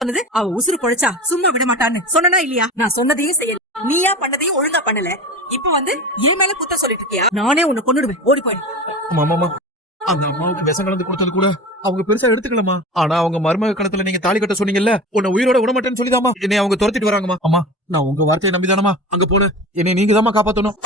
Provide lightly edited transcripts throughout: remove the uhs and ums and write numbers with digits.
சொன்னது அவ உசுறு பொழைச்சா சும்மா விட மாட்டான்னு சொன்னா இல்லையா? நான் சொன்னதையும் செய்யல, நீயா பண்ணதையும் ஒழுங்கா பண்ணல. இப்ப வந்து என் மேல குத்த சொல்லிட்டு இருக்கியா? நானே உன்னை கொன்னுடுவேன், ஓடி போயிடு. மாமா அந்த அம்மாவுக்கு விஷம் கலந்து கொடுத்தது கூட அவங்க பெருசா எடுத்துக்கலாமா? ஆனா அவங்க மருமக கணத்துல நீங்க தாலி கட்ட சொன்னீங்கல்ல, உன்னை உயிரோட விடமாட்டேன்னு சொல்லிதாமா என்னை அவங்க துரத்திட்டு வராங்கம்மா. அம்மா நான் உங்க வார்த்தையை நம்பிதானமா அங்க போனேன். என்னை நீங்க தாமா காப்பாத்தணும்.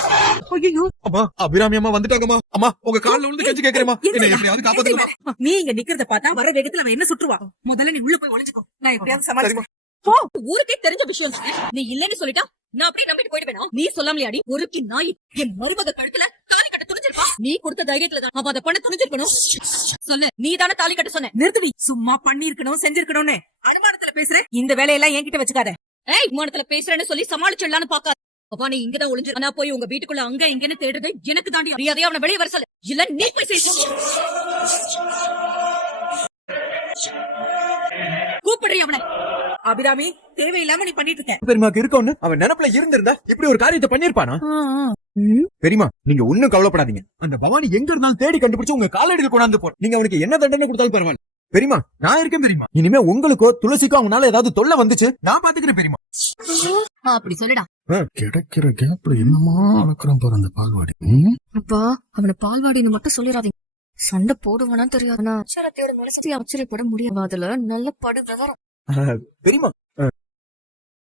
அம்மா அபிராமி அம்மா வந்துட்டாங்கம்மா. அம்மா உங்க கால்ல விழுந்து கெஞ்சி கேக்குறேமா, என்னை எப்படியாவது காப்பாத்துமா. நீ இங்க நிக்கிறத பார்த்தா வர வேகத்துல அவன் என்ன சுற்றுவா. முதல்ல நீ உள்ள போய் ஒளிஞ்சுக்கோ, நான் எப்படியாவது சமாளிச்சுக்கோ. போ, ஊருக்கே தெரிஞ்ச விஷயம். நீ இல்லன்னு சொல்லிட்டா நான் அப்படியே நம்பிட்டு போயிடுவேனா? நீ சொல்லாமலையாடி ஒருக்கி நாய் என் மருமக கழுத்துல தாலி கட்ட துணிஞ்சிருப்பா. நீ கொடுத்த தைரியத்துல தான் அவ அதை பண்ண துணிஞ்சிருக்கணும். சொல்லு, நீ தானே தாலி கட்ட சொன்ன? நிறுத்துடி. சும்மா பண்ணி இருக்கணும், செஞ்சிருக்கணும்னு அனுமானத்துல பேசுற. இந்த வேலையெல்லாம் என்கிட்ட வச்சுக்காத. அனுமானத்துல பேசுறேன்னு சொல்லி சமாளிச்சிடலான்னு பாக்காத. அப்பா நீ இங்கதான் ஒளிஞ்சு, ஆனா போய் உங்க வீட்டுக்குள்ள அங்க இங்கன்னு தேடுறது எனக்கு தாண்டி. அறியாதையா அவனை வெளியே வர சொல்லு, இல்ல நீ போய் செய்ய கூப்பிடுறீ அவனை. அபிராமி தேவையில்லாம நீ பண்ணிட்டு இருக்க. பெரியமாக்கு இருக்கோன்னு அவன் நினைப்புல இருந்திருந்தா இப்படி ஒரு காரியத்தை பண்ணிருப்பானா? பெரியமா நீங்க ஒண்ணும் கவலைப்படாதீங்க. அந்த பவானி எங்க இருந்தாலும் தேடி கண்டுபிடிச்சு உங்க காலடியில் கொண்டாந்து போ. நீங்க அவனுக்கு என்ன தண்டனை கொடுத்தாலும் பரவாயில்ல. பெரியமா நான் இருக்கேன் பெரியமா. இனிமே உங்களுக்கோ துளசிக்கோ அவனால ஏதாவது தொல்லை வந்துச்சு நான் பாத்துக்கிறேன் பெரியமா. அப்படி சொல்லுடா. கிடைக்கிற கேப்ல என்னமா அளக்குறான் பாரு அந்த பால்வாடி. அப்பா அவனை பால்வாடின்னு மட்டும் சொல்லிடாதீங்க. சண்டை போடுவானா தெரியாது, ஆச்சரியப்பட முடியாது. அதுல நல்ல படு விவரம். பெரியமா